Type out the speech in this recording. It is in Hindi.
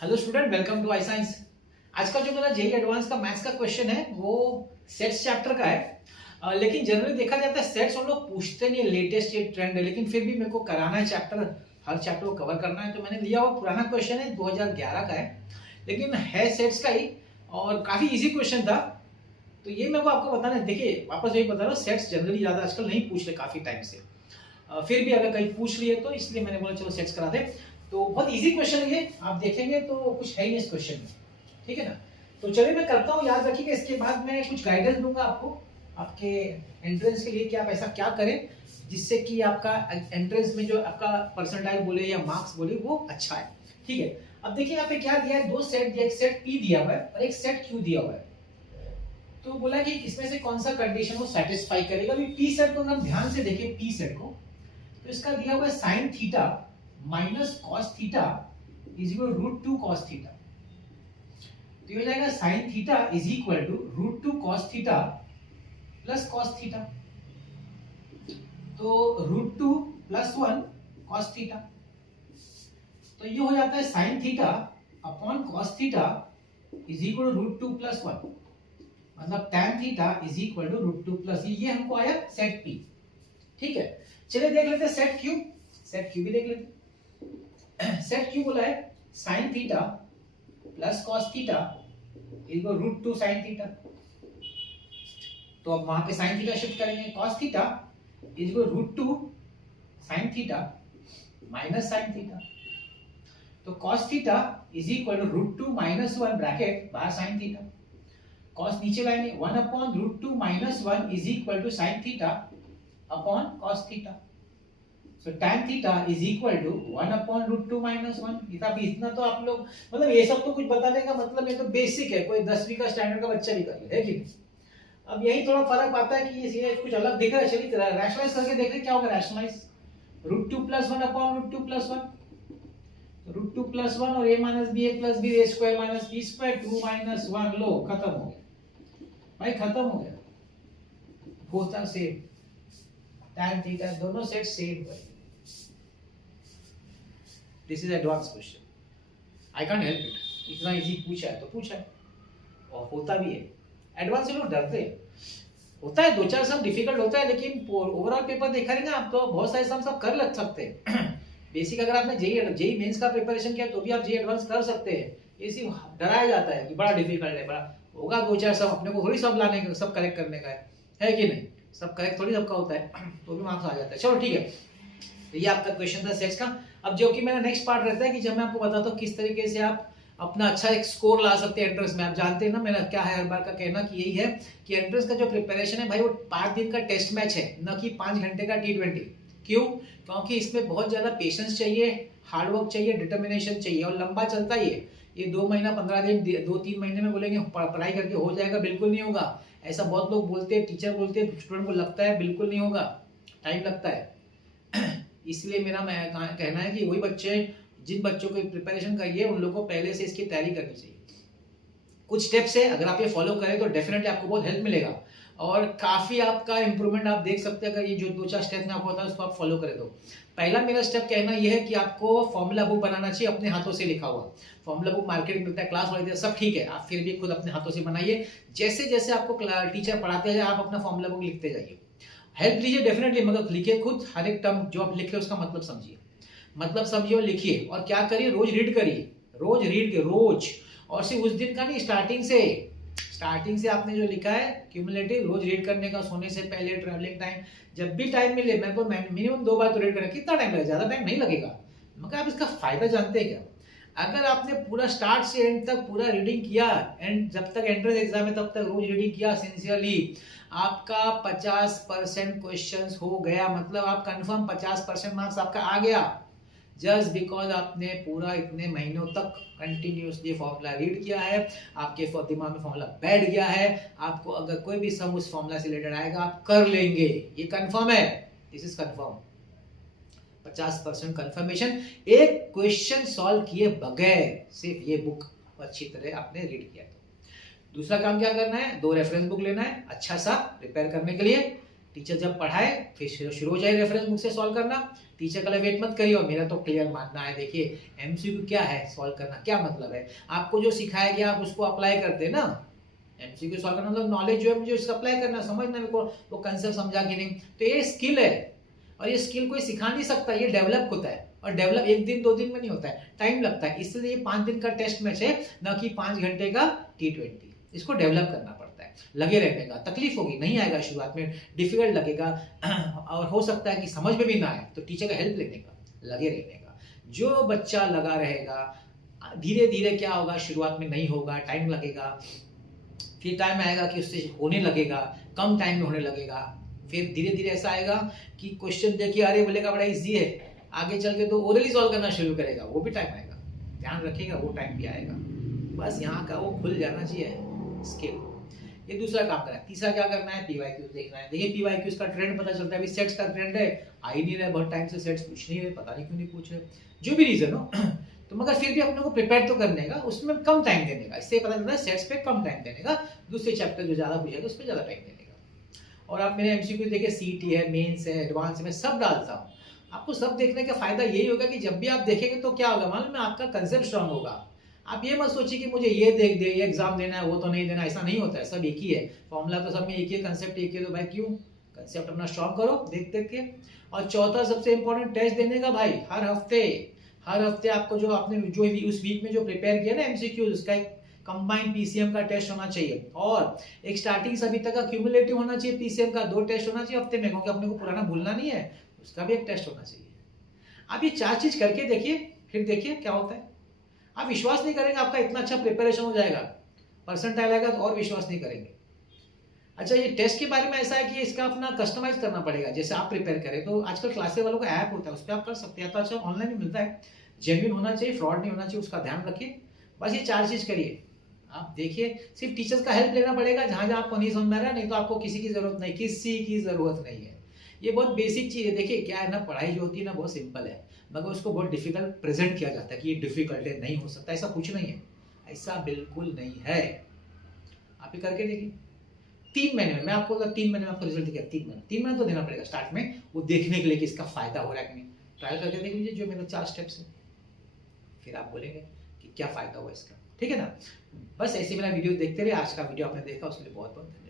Hello student, welcome to I science. आज का जो मेरा जेई एडवांस का मैथ्स का क्वेश्चन है वो सेट्स चैप्टर का है। लेकिन जनरली देखा जाता है सेट्स हम लोग पूछते नहीं, लेटेस्ट ये ट्रेंड है, लेकिन फिर भी मेरे को कराना है चैप्टर, हर चैप्टर को कवर करना है, तो मैंने लिया हुआ पुराना क्वेश्चन है 2011 का है, लेकिन है सेट्स का ही और काफी इजी क्वेश्चन था। तो ये मेरे को आपको बताना है। देखिए वापस यही बता रहा हूँ, सेट्स जनरली ज्यादा आजकल नहीं पूछ रहे काफी टाइम से, फिर भी अगर कहीं पूछ लिए तो इसलिए मैंने बोला चलो सेट्स करा दे। तो बहुत इजी क्वेश्चन है, आप देखेंगे तो कुछ है ही इस क्वेश्चन में, ठीक है ना। तो चलिए मैं करता हूँ, याद रखिएगा। इसके बाद मैं कुछ गाइडेंस दूंगा आपको आपके एंट्रेंस के लिए कि आप ऐसा क्या करें जिससे कि आपका एंट्रेंस में जो आपका परसेंटाइल बोले या मार्क्स बोले वो अच्छा है, ठीक है। अब देखिए यहाँ पे क्या दिया है, दो सेट दिया, एक सेट पी दिया हुआ है और एक सेट क्यू दिया हुआ है। तो बोला कि इसमें से कौन सा कंडीशन को सेटिस्फाई करेगा। अभी पी सेट को हम ध्यान से देखें, पी सेट को तो इसका दिया हुआ है sine theta minus cos theta is equal root two cos theta. तो ये हो जाएगा sine theta is equal to root two cos theta plus cos theta. तो root two plus one cos theta, तो ये हो जाता है sine theta upon cos theta is equal to root two plus one, मतलब tan theta is equal to root two plus, ये हमको आया सेट पी, ठीक है। चलिए देख लेते हैं सेट क्यू। सेट क्यू भी देख लेते हैं। सेट क्यू बोला है sine theta plus cos theta equal root two sine theta. तो अब वहां पे साइन थीटा शिफ्ट करेंगे, cos theta equal root two sine theta minus sine theta. तो cos theta is equal to root two minus one bracket बाहर साइन थीटा, कॉस नीचे लाएंगे, one upon root two minus one is equal to sine theta upon cos theta. So tan theta is equal to 1 upon root two minus one. इतना तो आप लोग, मतलब ये सब तो कुछ बताने का मतलब ये तो बेसिक है, कोई 10वीं का स्टैंडर्ड का बच्चा भी कर ले, है कि नहीं। अब यही थोड़ा फर्क आता है कि ये कुछ अलग दिख रहा है। चलिए रैशनलाइज करके देखते हैं क्या होगा। Rationalise root two plus one upon root two plus one, root two plus one और ए minus B A plus B A square minus B square, to minus one, लो खत्म हो गया भाई, खत्म हो गया। होता सेम, tan थीटा दोनों सेट सेम है। This is advance question, I can't help it, इतना इजी पूछा है तो पूछा है और होता भी है। एडवांस से लोग डरते हैं, होता है दो चार सब डिफिकल्ट होता है, लेकिन ओवरऑल पेपर देखा रहेगा आप तो बहुत सारे सब कर लग सकते हैं। बेसिक अगर आपने जेई मेंस का प्रिपरेशन किया तो भी आप जेई एडवांस कर सकते हैं। ये सिर्फ डराया जाता है कि बड़ा डिफिकल्ट है, बड़ा होगा दो चार सब, अपने को थोड़ी सब लाने का, सब करेक्ट करने का है कि नहीं। सब करेक्ट थोड़ी सबका होता है, तो भी मार्क्स आ जाता है। चलो ठीक है, तो ये आपका क्वेश्चन था सेट्स का। अब जो कि मेरा नेक्स्ट पार्ट रहता है कि जब मैं आपको बताता हूँ किस तरीके से आप अपना अच्छा एक स्कोर ला सकते हैं एंट्रेंस में। आप जानते हैं ना मेरा क्या है हर बार का कहना कि यही है कि एंट्रेंस का जो प्रिपरेशन है भाई वो 5 दिन का टेस्ट मैच है, न कि 5 घंटे का T20। क्यों? क्योंकि इसमें बहुत ज्यादा पेशेंस चाहिए, हार्डवर्क चाहिए, डिटर्मिनेशन चाहिए और लंबा चलता ही है। ये 2 महीना 15 दिन 2-3 महीने में बोलेंगे पढ़ाई करके हो जाएगा, बिल्कुल नहीं होगा। ऐसा बहुत लोग बोलते हैं, टीचर बोलते हैं, स्टूडेंट को लगता है, बिल्कुल नहीं होगा, टाइम लगता है। इसलिए मेरा कहना है कि वही बच्चे, जिन बच्चों को प्रिपरेशन करिए उन लोगों को पहले से इसकी तैयारी करनी चाहिए। कुछ स्टेप्स है, अगर आप ये फॉलो करें तो डेफिनेटली आपको बहुत हेल्प मिलेगा और काफी आपका इंप्रूवमेंट आप देख सकते हैं अगर ये जो 2-4 स्टेप में आपको होता है उसको आप फॉलो करें तो। पहला मेरा स्टेप कहना यह है कि आपको फॉर्मूला बुक बनाना चाहिए, अपने हाथों से लिखा हुआ। फॉर्मूला बुक मार्केट में मिलता है, क्लास वाले सब ठीक है, आप फिर भी खुद अपने हाथों से बनाइए। जैसे जैसे आपको टीचर पढ़ाते जाए आप अपना फॉर्मूला बुक लिखते जाइए, हेल्प लीजिए डेफिनेटली, मगर लिखिए खुद, हर एक टर्म जो आप लिख रहे हो उसका मतलब समझिए, मतलब समझिए और लिखिए। और क्या करिए, रोज रीड करिए, रोज रीड के रोज, और सिर्फ उस दिन का नहीं, स्टार्टिंग से आपने जो लिखा है क्यूमुलेटिव रोज रीड करने का, सोने से पहले, ट्रैवलिंग टाइम, जब भी टाइम मिले। मैं तो मिनिमम 2 बार तो रीड करें। कितना टाइम लगेगा? ज्यादा टाइम नहीं लगेगा, मगर आप इसका फायदा जानते हैं क्या? अगर आपने पूरा स्टार्ट से एंड तक पूरा रीडिंग किया, एंड जब तक एंट्रेंस एग्जाम है तब तक रोज रीडिंग किया सिंसियरली, आपका 50% क्वेश्चंस हो गया, मतलब आप कंफर्म 50% मार्क्स आपका आ गया, जस्ट बिकॉज आपने पूरा इतने महीनों तक कंटिन्यूसली फॉर्मूला रीड किया है, आपके दिमाग में फॉर्मूला बैठ गया है। आपको अगर कोई भी सम उस फॉर्मूला से रिलेटेड आएगा आप कर लेंगे, ये कंफर्म है, दिस इज कंफर्म। 50% कंफर्मेशन एक क्वेश्चन सॉल्व किए बगैर, सिर्फ ये बुक अच्छी तरह आपने रीड किया। दूसरा काम क्या करना है, 2 रेफरेंस बुक लेना है अच्छा सा प्रिपेयर करने के लिए, टीचर जब पढ़ाए फिर शुरू हो जाए रेफरेंस बुक से सॉल्व करना। टीचर का वेट मत करिए। और मेरा तो क्लियर मानना है, देखिए एमसीक्यू क्या है, सॉल्व करना क्या मतलब है, आपको जो सिखाया गया आप उसको अप्लाई करते हैं ना। एमसीक्यू सॉल्व करना मतलब नॉलेज जो है मुझे उसको अप्लाई करना, समझना मेरे को वो कंसेप्ट समझा कि नहीं। तो ये स्किल है और ये स्किल कोई सिखा नहीं सकता, ये डेवलप होता है। और डेवलप 1 दिन 2 दिन में नहीं होता है, टाइम लगता है। इसलिए 5 दिन का टेस्ट मैच है, ना कि 5 घंटे का T20। इसको डेवलप करना पड़ता है, लगे रहने का। तकलीफ होगी, नहीं आएगा शुरुआत में, डिफिकल्ट लगेगा और हो सकता है कि समझ में भी ना आए, तो टीचर का हेल्प लेने का, लगे रहने का। जो बच्चा लगा रहेगा, धीरे धीरे क्या होगा, शुरुआत में नहीं होगा, टाइम लगेगा, फिर टाइम आएगा कि उससे होने लगेगा, कम टाइम में होने लगेगा। फिर धीरे धीरे ऐसा आएगा कि क्वेश्चन देखिए अरे बोलेगा बड़ा इजी है, आगे चल के तो ओरली सॉल्व करना शुरू करेगा, वो भी टाइम आएगा, ध्यान रखिएगा, वो टाइम भी आएगा। बस यहाँ का वो खुल जाना चाहिए स्किल। ये दूसरा काम करना है। तीसरा क्या करना है, पीवाईक्यूज देखना है। देखिए पीवाईक्यूज का ट्रेंड पता चलता है, अभी सेट्स का ट्रेंड है, आ ही नहीं रहा है, बहुत टाइम से सेट्स पूछ नहीं रहे, पता नहीं क्यों नहीं पूछ रहे, जो भी रीजन हो तो मगर फिर भी अपने को प्रिपेयर तो करने का, उसमें कम टाइम देने का। इससे पता चलता है सेट्स पे कम टाइम देने का, दूसरे चैप्टर जो ज्यादा पूछेगा उस पर ज्यादा टाइम देने का। और आप मेरे एमसीक्यू देखिए, सीटी है, मेंस है, एडवांस है, मैं सब डालता हूँ। आपको सब देखने का फायदा यही होगा कि जब भी आप देखेंगे तो क्या होगा मालूम है, आपका कंसेप्ट स्ट्रांग होगा। आप ये मत सोचिए कि मुझे ये देख दे, ये एग्जाम देना है, वो तो नहीं देना, ऐसा नहीं होता है। सब एक ही है, फॉर्मूला तो सब में एक ही है, कंसेप्ट एक ही है। तो भाई क्यों, कंसेप्ट अपना स्ट्रांग करो देख देख के। और चौथा सबसे इंपॉर्टेंट, टेस्ट देने का भाई। हर हफ्ते आपको जो आपने जो भी उस वीक में जो प्रिपेयर किया ना एमसीक्यू, उसका एक कंबाइंड पीसीएम का टेस्ट होना चाहिए। और एक स्टार्टिंग से अभी तक का क्यूमुलेटिव होना चाहिए पीसीएम का, 2 टेस्ट होना चाहिए हफ्ते में, क्योंकि अपने को पुराना भूलना नहीं है, उसका भी एक टेस्ट होना चाहिए। आप ये 4 चीज करके देखिए, फिर देखिए क्या होता है। आप विश्वास नहीं करेंगे, आपका इतना अच्छा प्रिपरेशन हो जाएगा, परसेंटाइल आएगा तो और विश्वास नहीं करेंगे। अच्छा, ये टेस्ट के बारे में ऐसा है कि इसका अपना कस्टमाइज करना पड़ेगा। जैसे आप प्रिपेयर करें तो आजकल क्लासेस वालों का ऐप होता है, उस पर आप कर सकते हैं। तो अच्छा ऑनलाइन भी मिलता है, जेन्युइन होना चाहिए, फ्रॉड नहीं होना चाहिए, उसका ध्यान रखिए। बस ये 4 चीज करिए, आप देखिए। सिर्फ टीचर्स का हेल्प लेना पड़ेगा जहां जहां आपको नहीं समझ में आ रहा है, नहीं तो आपको किसी की जरूरत नहीं, किसी की जरूरत नहीं है। ये बहुत बेसिक चीज है। देखिए क्या है ना, पढ़ाई जो होती है ना बहुत सिंपल है, मगर उसको बहुत डिफिकल्ट प्रेजेंट किया जाता है कि ये डिफिकल्ट है, नहीं हो सकता, ऐसा कुछ नहीं है, ऐसा बिल्कुल नहीं है। आप ही करके देखिए, 3 महीने में मैं आपको 3 महीने में आपको रिजल्ट दिखाया। 3 महीने तो देना पड़ेगा स्टार्ट में, वो देखने के लिए कि इसका फायदा हो रहा है कि नहीं। ट्रायल करके देख लीजिए, जो मेरे 4 स्टेप्स है, फिर आप बोलेंगे कि क्या फायदा हुआ इसका। ठीक है ना। बस ऐसे मेरा वीडियो देखते रहिए। आज का वीडियो आपने देखा उसके लिए बहुत बहुत धन्यवाद।